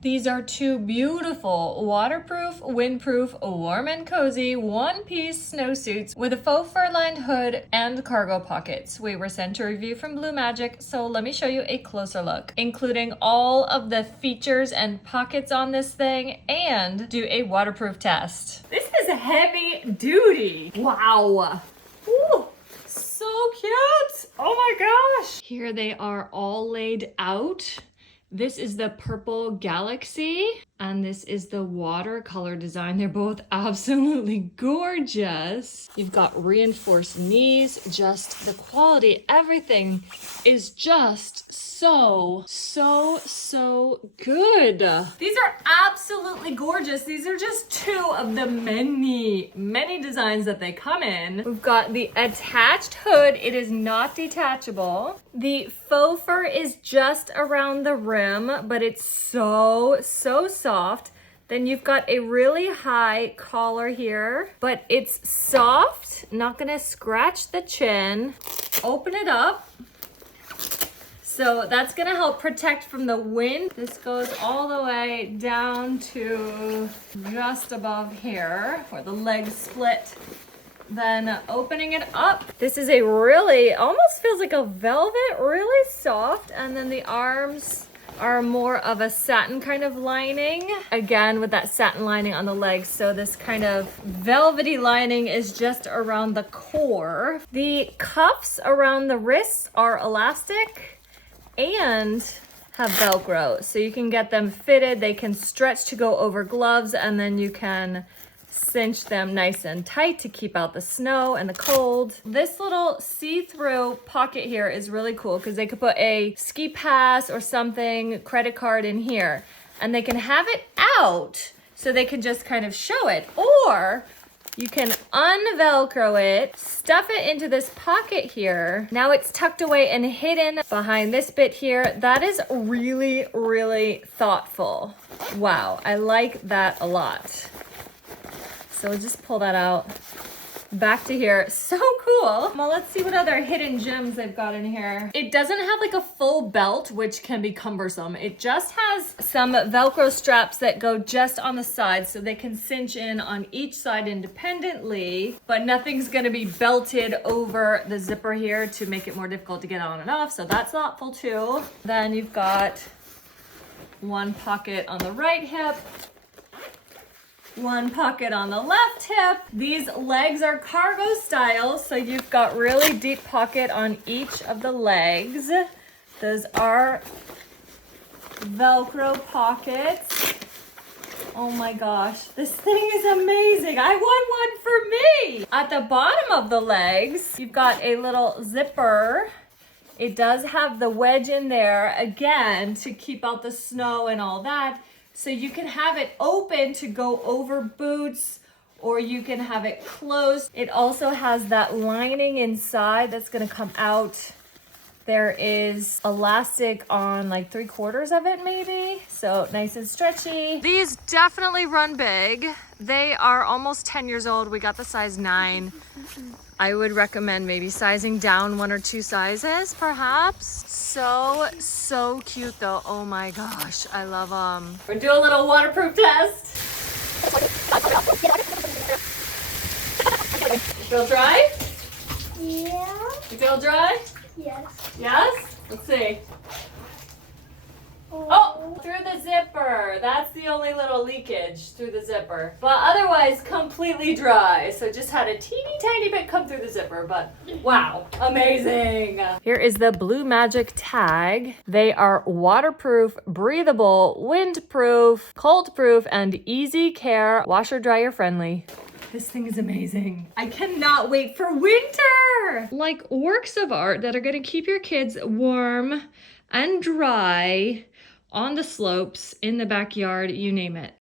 These are two beautiful, waterproof, windproof, warm and cozy, one-piece snowsuits with a faux fur-lined hood and cargo pockets. We were sent a review from Blue Magic, so let me show you a closer look, including all of the features and pockets on this thing, and do a waterproof test. This is heavy duty. Wow. Ooh, so cute. Oh my gosh. Here they are all laid out. This is the purple galaxy, and this is the watercolor design. They're both absolutely gorgeous. You've got reinforced knees, just the quality, everything is just so good. These are absolutely gorgeous. These are just two of the many designs that they come in. We've got the attached hood. It is not detachable. The faux fur is just around the rim, but it's so soft. Then you've got a really high collar here, but it's soft, not gonna scratch the chin. Open it up. So that's gonna help protect from the wind. This goes all the way down to just above here, where the legs split. Then opening it up, this is a really, almost feels like a velvet, really soft. And then the arms are more of a satin kind of lining. Again, with that satin lining on the legs. So this kind of velvety lining is just around the core. The cuffs around the wrists are elastic and have Velcro. So you can get them fitted. They can stretch to go over gloves, and then you can cinch them nice and tight to keep out the snow and the cold. This little see-through pocket here is really cool because they could put a ski pass or something, credit card in here, and they can have it out so they can just kind of show it. Or you can unvelcro it, stuff it into this pocket here. Now it's tucked away and hidden behind this bit here. That is really thoughtful. Wow, I like that a lot. So we'll just pull that out. Back to here. So cool. Well, let's see what other hidden gems they've got in here. It doesn't have like a full belt, which can be cumbersome. It just has some Velcro straps that go just on the side, so they can cinch in on each side independently, but nothing's gonna be belted over the zipper here to make it more difficult to get on and off. So that's thoughtful too. Then you've got one pocket on the right hip, one pocket on the left hip. These legs are cargo style, so you've got really deep pocket on each of the legs. Those are Velcro pockets. Oh my gosh, this thing is amazing. I want one for me. At the bottom of the legs, you've got a little zipper. It does have the wedge in there, again, to keep out the snow and all that. So you can have it open to go over boots, or you can have it closed. It also has that lining inside that's gonna come out. There is elastic on like 3/4 of it maybe. So nice and stretchy. These definitely run big. They are almost 10 years old. We got the size 9. I would recommend maybe sizing down 1 or 2 sizes perhaps. So cute though. Oh my gosh, I love them. We're doing a little waterproof test. You feel dry? Yeah. You feel dry? Yes. Yes? Let's see. Oh, through the zipper. That's the only little leakage through the zipper. But otherwise completely dry. So just had a teeny tiny bit come through the zipper, but wow, amazing. Here is the Blue Magic tag. They are waterproof, breathable, windproof, cold-proof, and easy care, washer dryer friendly. This thing is amazing. I cannot wait for winter. Like works of art that are gonna keep your kids warm and dry on the slopes, in the backyard, you name it.